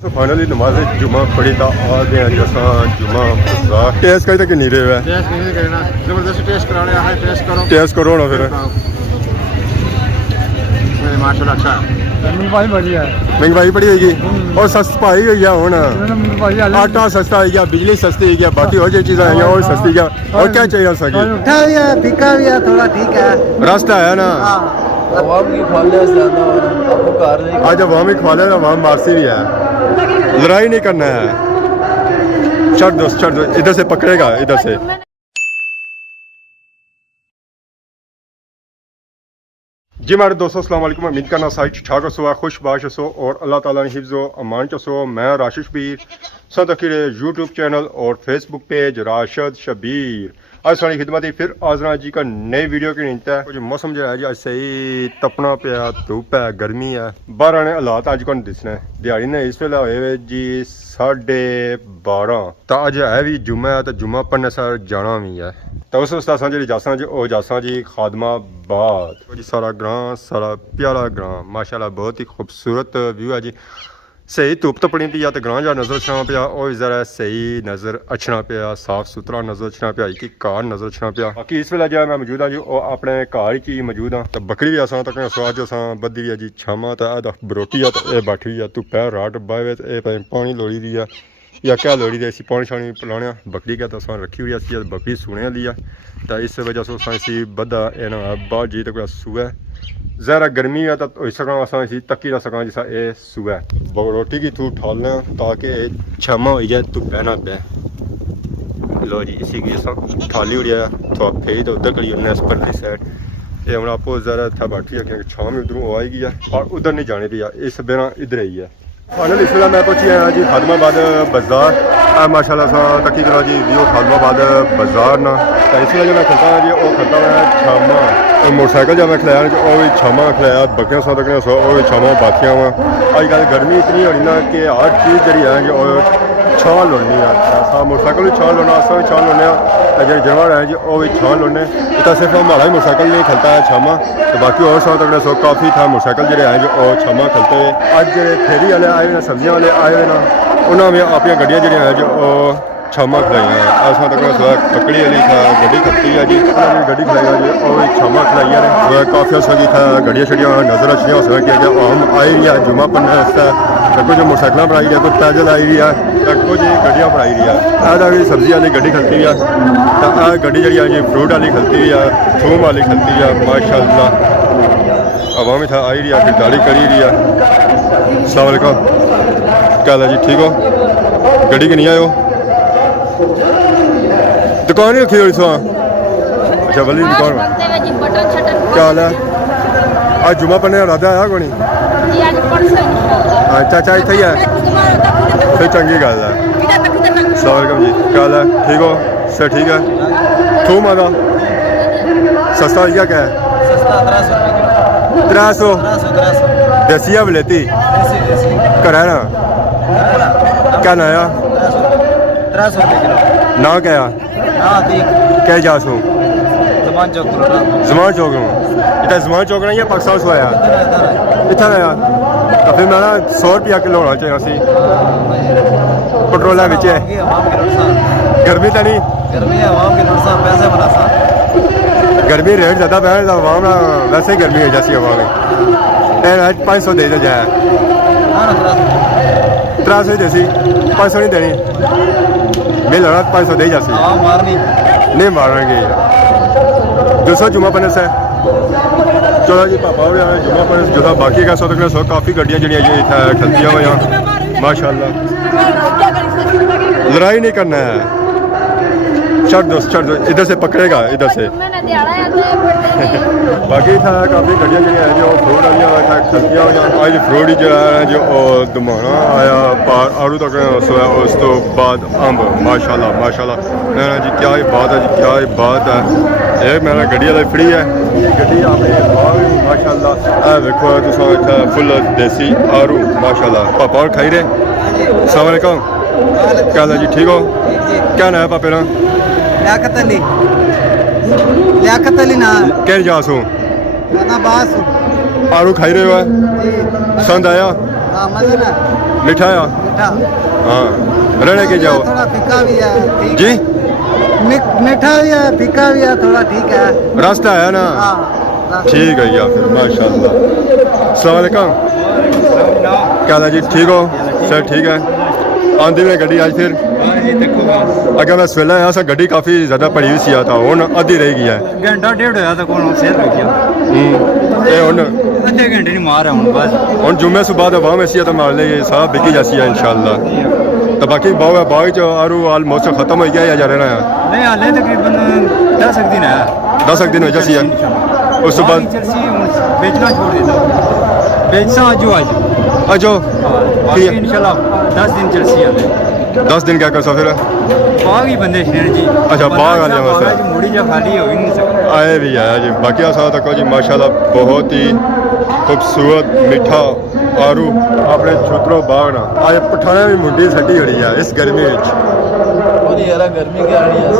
तो फाइनली नमाज जुमा पढ़ी था आ गए जैसा जुमा टेस्ट कहीं तक नहीं रहे टेस्ट नहीं करना जबरदस्ती टेस्ट करा रहे हैं टेस्ट करो ना फिर माशाल्लाह अच्छा महंगाई बड़ी है महंगाई बड़ी होगी और सस्ताई हुई है हूँ आटा सस्ता है गया बिजली सस्ती है गया बाकी और जो चीज़ें हैं और सस्ती गया और क्या चाहिए सकी फीका भी है थोड़ा ठीक है रास्ता है ना अवाम की ख्वाहिश ज़्यादा आज अवाम की ख्वाहिश अवाम मासी भी है लड़ाई नहीं करना है छड़ दो इधर से पकड़ेगा इधर से जी मेरे दोस्तों अस्सलाम वालेकुम उम्मीद करना सारी ठीक ठाक हो खुशबाश हो और अल्लाह ताला ने हिफ्ज़ो अमान चो मैं राशिद शबीर सदखीर यूट्यूब चैनल और फेसबुक पेज राशिद शबीर आज सारी खिदमत ही फिर आजरा जी का नई वीडियो की नींद है कुछ मौसम जो है जी आज सही तपना पिया धूप है गर्मी है बाहर आने हालात अज को दिसने दिहाड़ी ने इस वेले होए जी 12:30 तो अज है भी जुम्मा है तो जुम्मा पढ़ने सर जाना भी है तो उस वास्ते जी जासा जी वो जासा जी खादमाबाद जी सारा ग्रां सारा प्यारा ग्रां माशाल्लाह बहुत ही खूबसूरत व्यू है जी सही धुप तपनी पी तो ग्रां जा नज़र छना पिया और जरा सही नज़र अच्छना पिया साफ सुथरा नज़र अच्छना पिया कि कार नज़र अच्छना पिया बाकी इस वेले जो मैं मौजूद हाँ जी और अपने घर ही मौजूद हाँ तो बकरी भी असा तक स्वाद असा बधी भी है जी छामा तो बरोटी है तो यह बैठी है धुप्पै रात बावे तो पानी लोड़ी दी है या क्या लोड़ी दे पानी शानी पिलाने बकरी क्या तो अस रखी हुई है बकरी सूने लिया तो इस वजह से असी बदा बाहर जी तो कोई सूआ ज़रा गर्मी है तो हो सका असा तकी ना सका जिसा ये सूआ रोटी की थू ठाल लें ताकि छमा हो जाए धुप्पै ना पे लो जी इसी की असा ठाली उड़ी है थोड़ा फेरी तो उधर करी उन्हें परली साइड ये हम आपको ज़रा था बैठी है क्योंकि छाव में उधरों आएगी है और उधर नहीं जाने दी है इस बेरा इधर ही है फाइनल इस वेला मैं पहुंची आया जी खादमाबाद बाजार माशाल्लाह सा तकी करो जी व्यू खादमाबाद बाजार ना तो इस वेला जो मैं खलता जी वो खलता मैं छामा और मोटरसाइकिल जब मैं खिलाया जी वो भी छामा खिलाया बकरियां सौ तक वो भी छामा बातियाँ वा अजकल गर्मी इतनी होनी ना कि हर चीज़ जी है जी छाल लोनी है मोटरसाइकिल भी छाल लोना अस भी छाल लोने जो जानवर है जी वो भी छाल लोने इतना सिर्फ हमारा ही मोटरसाइकिल नहीं खलता है छामा तो बाकी और सौ तक सो काफ़ी था मोटरसाइकिल जो है जो छामा खलते हुए अज जो फेरी वाले आए ना सब्जियां वाले आए हुए ना उन्होंने अपन गड्डियाँ जो है जो छामा खिलाई हैं असा तक ककड़ी वाली था गड्डी खपती है जी गड्डी खिलाई जी और छामा खिलाई ने काफ़ी सगी था गड्डियाँ शड्डियाँ नज़र अच्छी हो सके हम आई हुई है जुम्मा पढ़ने कुछ मोटरसाइकिल बनाई है कुछ पैदल आई हुई है कुछ गड्डियाँ बनाई हुई है भी सब्जी वाली गड्डी खलती है तो यह गड्डी जी है जी फ्रूट वाली खलती हुई है थूम वाली खलती है माशाल्लाह हवा में था आई रही है फिर दाढ़ी करी रही है अस्सलाम वालेकुम क्या हाल है जी ठीक हो गड्डी के नहीं आए हो दुकान ही रखी हुई सो अच्छा वाली दुकान क्या हाल है आज जुम्मा पढ़ने का इरादा आया कोई चाचा इतना ही है फिर चंगी गल है अस्सलाम वालेकुम जी क्या हाल है ठीक हो सर ठीक है थूम आदा सस्ता क्या क्या है 300 देसी बलेती घर है ना क्या नया 300 रुपये किलो ना क्या क्या जा सो जमान चौक इतना जमान चौक नहीं है पाकिस्तान से आया इतना नया तो फिर मैं ना 100 रुपया किलो होना चाहिए सी पेट्रोल है बिचे गर्मी तो नहीं गर्मी रेट ज़्यादा पै आवाम ना वैसे ही गर्मी हो जैसी आवाम में 500 दे दे जाए 300 ही देसी 500 नहीं देनी मिल रहा 500 दे जासी नहीं मारेंगे 200 जुम्मा पने से चलो जी पापा भी आए जुम्मा पने जुदा बाकी का सौ तक काफ़ी गड्डियाँ जी खलतियाँ हुई यहाँ माशाल्लाह लड़ाई नहीं करना है छड़ दो इधर से पकड़ेगा इधर से बाकी था काफ़ी गड्डियाँ जी हैं जो फ्रूट वाली खलतियाँ हुई आज फ्रूट ही जो है जो दमाना आया पार आड़ू तक सोया उस तो बाद अंब माशाल्लाह माशाल्लाह मैंने जी क्या ही बात है जी क्या ही बात है एक मैंने गड्डी वाली फ्री है ये गड्डी अपने माशाल्लाह देखो तुम फुल देसी आड़ू माशाल्लाह पापा और खाई रहे अस्सलाम वालेकुम क्या हाल है जी ठीक हो क्या ना है पापे ना लियाकत अली ना क्या जा सो बास आड़ू खाई रहे हो पसंद आया हाँ मदीना मीठा है मीठा हाँ रहने के जाओ थोड़ा फीका भी है ठीक जी मीठा भी है फीका भी है थोड़ा ठीक है रास्ता है ना हाँ ठीक है यार फिर माशाल्लाह अस्सलाम वालेकुम क्या हाल है जी ठीक हो सर ठीक है आंदी में गड्डी आज फिर अगर मैं सवेला आया गड्डी काफ़ी ज़्यादा भरी हुई सी आता हूँ अद्धी रह गई है घंटा डेढ़ होया तो कौन सिर लग गया ये हूँ आधे घंटे नहीं मार हूँ बस हूँ जुम्मे सुबह तो वाह ऐसी है तो मार ले साहब बिकी जैसी है इंशाल्लाह तो बाकी बाग है बाग च आरू ऑलमोस्ट खत्म हो गया या जा रहा है नहीं हाले तकरीबन 10 दिन है 10 दिन हो जैसी है उस बाद बेचना छोड़ देता बेचना आज अजो बाकी इंशाल्लाह 10 दिन चलसी है 10 दिन क्या कर सकते फिर बाग ही बंदे शहर जी अच्छा बाग वाले वास्ते मुड़ी जा खाली हो ही नहीं सकता आए भी आया जी बाकी असा तक जी माशाल्लाह बहुत ही खूबसूरत मीठा आरू अपने छुतरो बाग ना आज पठाने भी मुंडी सटी हो रही है इस गर्मी यार गर्मी क्या रही है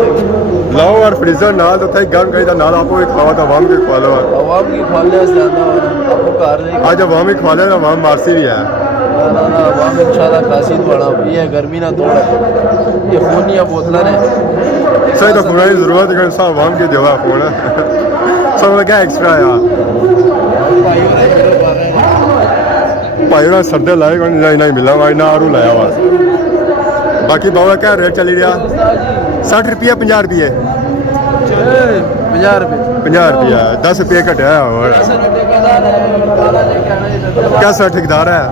लाओ और फ्रीजर नाल तो थे गर्म करी नाल आपको भी खावा तो आवाम भी खवा लो आवाम की खाले ज्यादा आपको कार नहीं आज आवाम ही खवा ले आवाम मारसी भी है ना आवाम इंशाल्लाह कासिद बड़ा ये है गर्मी ना तोड़ ये खूनिया बोतला ने सही तो फोन की जरूरत है सब आवाम के देवा फोन सब क्या एक्स्ट्रा भाई ना सर्दे लाए नहीं मिला भाई ना आरू लाया हुआ बाकी बाबा क्या रेट चली रहा 60 रुपये 50 रुपये 50 रुपये 50 रुपया 10 रुपये घटा और कैसा ठेकेदार है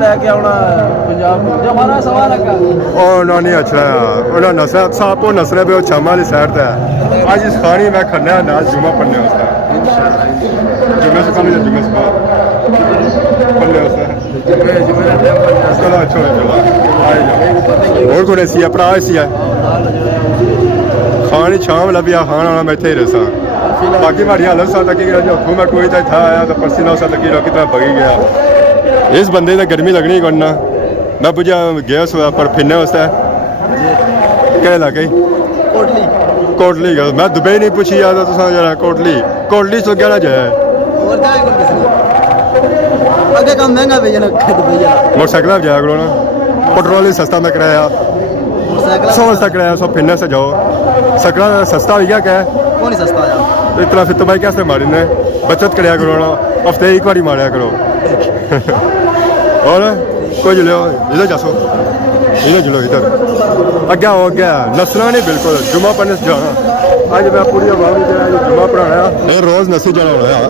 लेके आना पंजाब हमारा सवाल है ना नहीं अच्छा उन्हें नस्ल साप वो नस्ल पे छामा वाली साइड पे है आज इस खानी मैं खन्ना नाल जुम्मा पढ़ने उसका जुम्मे से कम जुम्मे से पढ़ने उसका चलो अच्छा चलो और कौन ऐसी है भरा ऐसी है खानी शाम लभिया खान वाला मैं इतने ही रसा बाकी हमारी हालत सा तक उठू मैं कोई तो था आया तो परसीना सा तक कितना बगी गया इस बंदे तो गर्मी लगनी करना मैं बुझा गया सोया पर फिरने वास्ते क्या इलाके कोटली गया मैं दुबई नहीं पूछी याद तुसा जरा कोटली तो क्या जाए आगे काम महंगा भेजना मोटरसाइकिल पर जाया करो ना पेट्रोल ही सस्ता में कराया 100 तक कराया 100 फिरने से जाओ सकड़ा सस्ता हो गया क्या कौन सस्ता है इतना फिर तो भाई कैसे मारी ने बचत कराया करो ना हफ्ते एक बारी मारा करो और कोई लो इधर जासो इधर चलो इधर अग्या हो गया नसना नहीं बिल्कुल जुम्मा पढ़ने से जाना आज मैं पूरी आवाम जुम्मा पढ़ाया रोज नसी जाना होना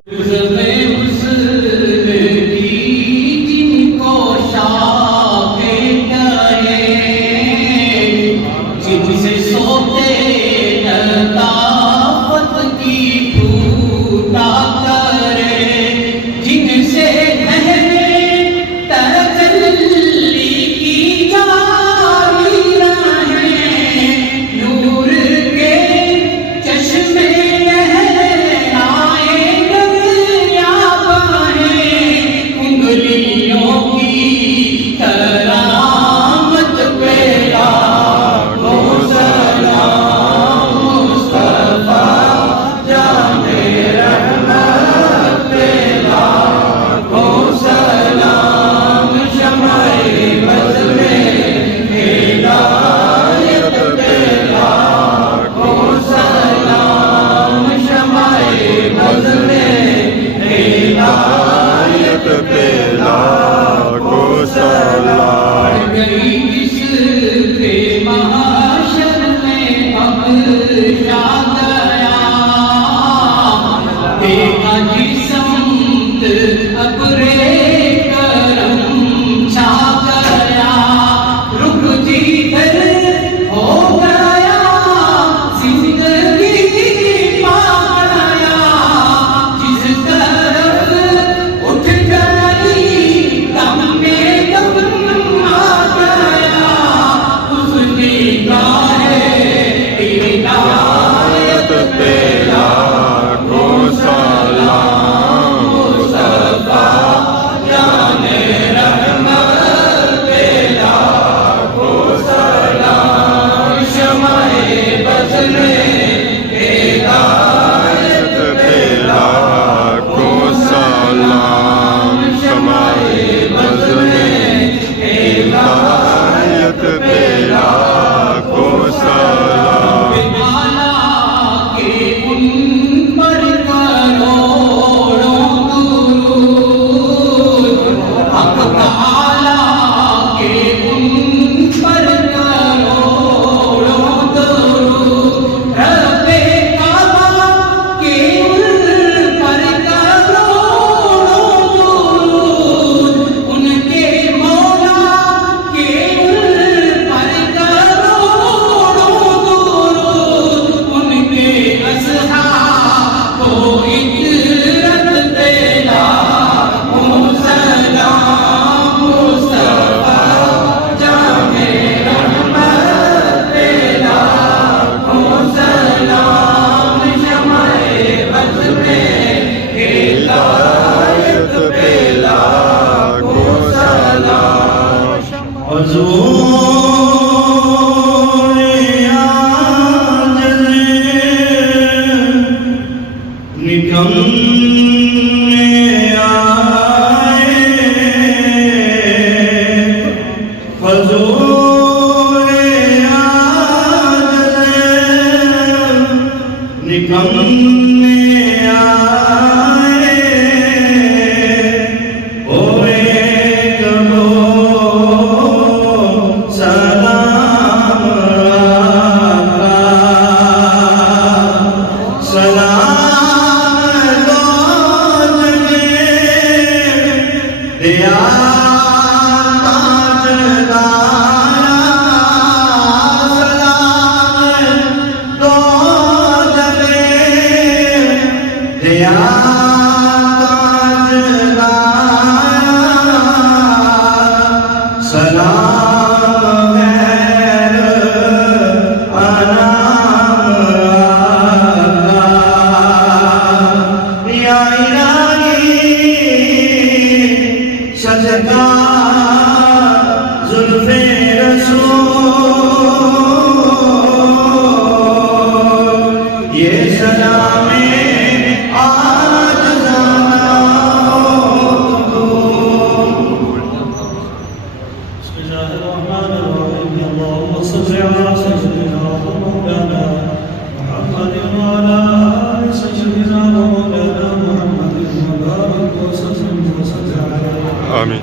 आमीन।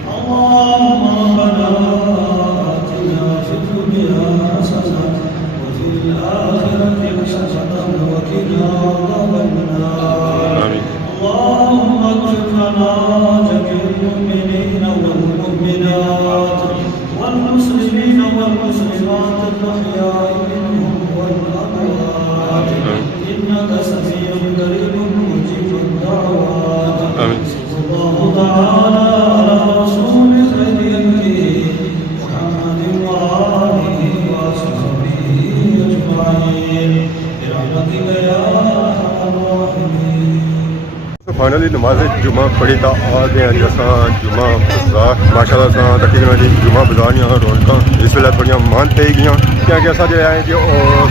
फाइनली नमाज जुमा पढ़ी तो आ गए जी अस जुमा बाजार माशाल्लाह अस तकरीबन जी जुमा बाजार रौनक इस वेले थोड़िया मान पी गई क्योंकि अस जो है जो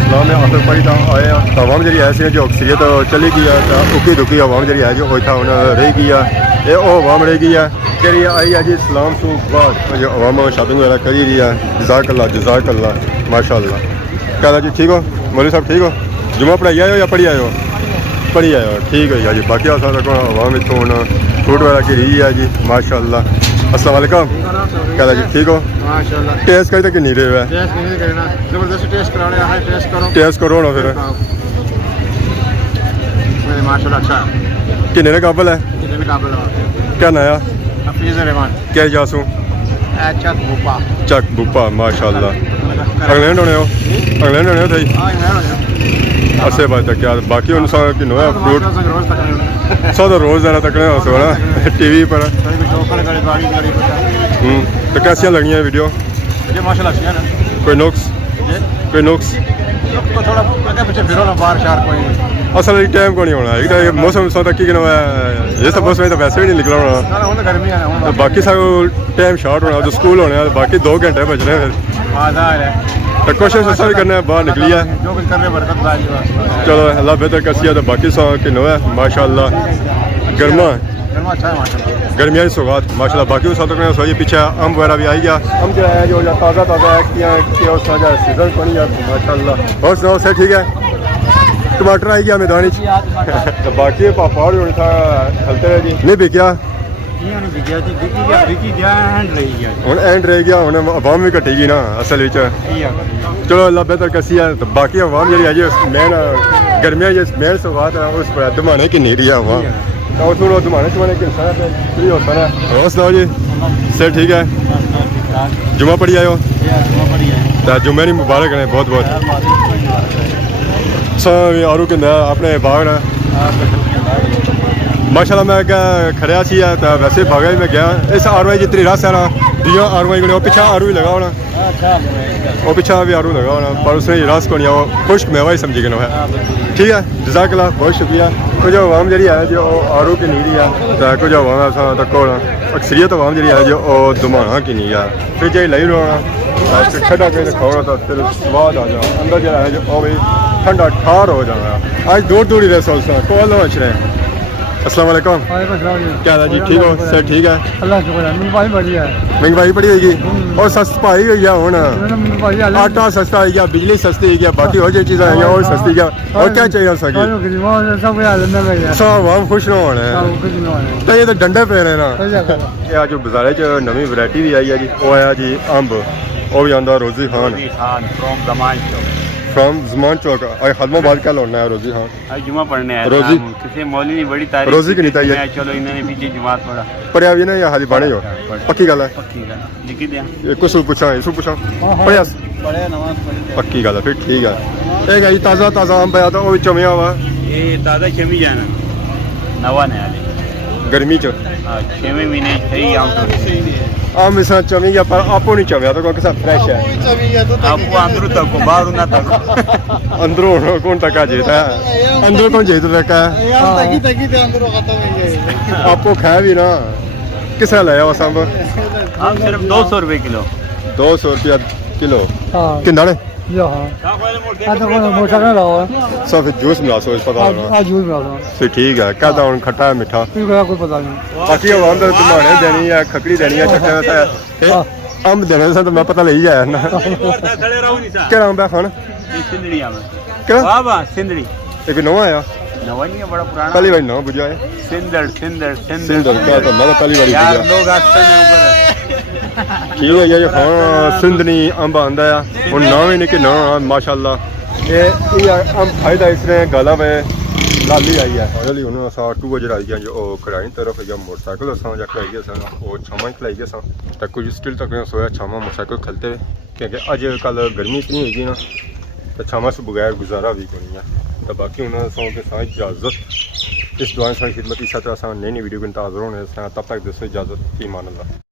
सलाम आखिर पढ़ी तो आए हैं तो अवाम जी ऐसी जो अक्सरियत चली गई है तो उकी दुखी अवाम जी है जो इतना हूँ रही गई है ये अवाम रह गई है जी आई है जी सलाम तो बाद जो अवाम शॉपिंग वगैरह करी रही है जज़ाकल्ला माशाल्लाह। क्या जी ठीक हो मौलवी साहब ठीक हो जुमा पढ़ाई आए हो या पढ़ी आए हो पढ़ी आए हो ठीक है जी बाकी अवाम इतों हूँ फ्रूट वगैरह की रही है जी माशाल्लाह। अस्सलाम वालेकुम क्या जी ठीक हो माशाल्लाह टेस्ट करी तक नहीं रहे टेस्ट नहीं करना जबरदस्ती टेस्ट कराने आए टेस्ट करो ना फिर माशाल्लाह अच्छा है किन्ने काबल है कितने काबिल है क्या नया हफीज रहमान क्या जासू अच्छा बुपा चक बुपा माशाल्लाह इंग्लैंड होने हो थी हां है अच्छे बात है क्या बाकी उनसा कि नो फ्रूट रोज तक सौ तो रोज ज़्यादा तकने हो सो ना टीवी पर तो कैसी लगी वीडियो ये माशाल्लाह अच्छी है ना कोई नुक्स तो थोड़ा आगे पीछे फिरो ना बाहर शहर कोई असल टाइम को नहीं होना एक तो मौसम सौ तक ये सब मौसम तो वैसे भी नहीं निकलना होना ना हुन गर्मी है तो बाकी सब टाइम शॉर्ट होना जो स्कूल होने बाकी 2 घंटे बचने फिर आधार है तो कोशिश ऐसा भी करना है बाहर निकली है जो कुछ कर रहे बरकत भाई बस चलो अल्लाह बेहतर कसी है तो बाकी सौ किनो है माशाल्लाह गर्मा गर्मा अच्छा है माशाल्लाह गर्मियाँ की सौगात माशाल्लाह बाकी उस तक सो ये पीछे अम्ब वगैरह भी आई गया अम्ब जो है जो ताज़ा है कि सीजन को नहीं है माशाल्लाह और सुनाओ सर ठीक है टमाटर आई गया मैदान तो बाकी पापड़ होने था हलते रहे जी नहीं बिकया हूँ एंड रह गया हूँ अवाम भी घटेगी ना असल चलो अल्लाह बेहतर कसी है तो बाकी अवाम जी है जी मेन गर्मियाँ मेन सौगात है उस पर दमाने की नहीं रही है अवाम तो थोड़ा दमाने चमाने की फ्री होता है और सुनाओ जी सर ठीक है जुमा पढ़ी आयो तो जुम्मे नहीं मुबारक है बहुत बहुत सब आरू के अपने बाग ना माशाल्लाह मैं खड़िया सी है तो वैसे भागा ही मैं गया इस आरवाई जितनी रस है ना दिया आरवाई को पीछा आरू ही लगा होना वो पीछा भी आरू लगा होना पर उसने रस को नहीं वो खुश्क मेवा ही समझी गया है ठीक है जज़ाकल्लाह बहुत शुक्रिया कुछ अवाम जी है जो आरू की नीरी है तो कुछ अवाम तक अक्सरियत अवाम जी है जो दमाना की नहीं है फिर जी लाई रोना ਤੇ ਠੰਡਾ ਕੇ ਖਾਣਾ ਤਾਂ ਫਿਰ ਸਵਾਦ ਆ ਜਾ ਅੰਦਰ ਜਿਹੜਾ ਹੈ ਜੋ ਉਹ ਵੀ ਠੰਡਾ ਠਾਰ ਹੋ ਜਾਣਾ ਅੱਜ ਦੂਰ ਦੂਰ ਹੀ ਰਹੇ ਸੋਲਸਾ ਕੋਲ ਲਵਾਚ ਰਹੇ अस्सलाम वालेकुम क्या हाल है जी ठीक हो सर ठीक है अल्लाह शुक्र है भाई बढ़िया है महंगाई बड़ी होगी और सस्ताई हुई है हूँ आटा सस्ता हो गया बिजली सस्ती हो गया बाकी और जो चीज़ें हैं और सस्ती गया और क्या चाहिए सकी सब हम खुश न होने तो ये तो डंडे पे रहे ना ये आज बाजारे च नवी वैरायटी भी आई है जी वो आया जी अंब वो भी आंदा रोजी खान फ्रॉम जमान चौक खदमाबाद क्या लौटना है रोजी खान जुमा पढ़ने आया रोजी किसी मौली ने बड़ी तारीफ रोजी की नहीं तारीफ है चलो इन्होंने पीछे जुमात पढ़ा पढ़िया भी ना या हाली बाणे हो पक्की गल है पक्की गल लिखी दिया ये कुछ पूछा इसको पूछा पढ़िया पक्की गल है फिर ठीक है एक है ताज़ा ताज़ा अंब आया था वो भी चमिया हुआ ये ताज़ा छमी जाना नवा नया ले गर्मी च 6 महीने सही आम आम इस चमी गया पर आपो नहीं चमिया तो क्योंकि सब फ्रेश है आपको अंदर तक बाहर ना तक अंदरों कौन तक आ जेता है अंदर कौन जेता रखा है आपको खाया भी ना किसा लाया वो सांब हम सिर्फ 200 रुपए किलो 200 रुपया किलो किन्ना ने सब जूस मिला सो इस पता फिर ठीक है कहता हूँ खट्टा है मीठा बाकी वो अंदर घुमाने देनी है खकड़ी देनी है चक्कर अंब देने से तो मैं पता ले ही आया ना क्या अंब है खान सिंधड़ी आम क्या बाबा सिंधड़ी एक नवा आया नवा नहीं है बड़ा पुराना पहली बार नवा बुझा है सिंधड़ सिंधड़ सिंधर क्या तो मैं पहली बार यार बुझा लोग आते हैं ऊपर ठीक है ये हाँ सिंधनी अंब आंदा है और नवे ने कि ना माशाल्लाह ये अंब फायदा इसने गाला पे लाली आई है अगली उन्होंने सा 2 बजे आई गया जो कढ़ाई तरफ या मोटरसाइकिल असा जा खलाई गया सन वो छामा ही खलाई गया सन तक कुछ स्टिल तक सोया छामा मोटरसाइकिल खलते हुए क्योंकि अज कल गर्मी इतनी होगी ना तो छामा से बगैर गुजारा भी नहीं है तो बाकी उन्होंने सौ के साथ इजाज़त इस दुआ से खिदमत इस तरह नई नई वीडियो के इंतजार होने तब तक दोस्तों इजाज़त ईमान अल्लाह।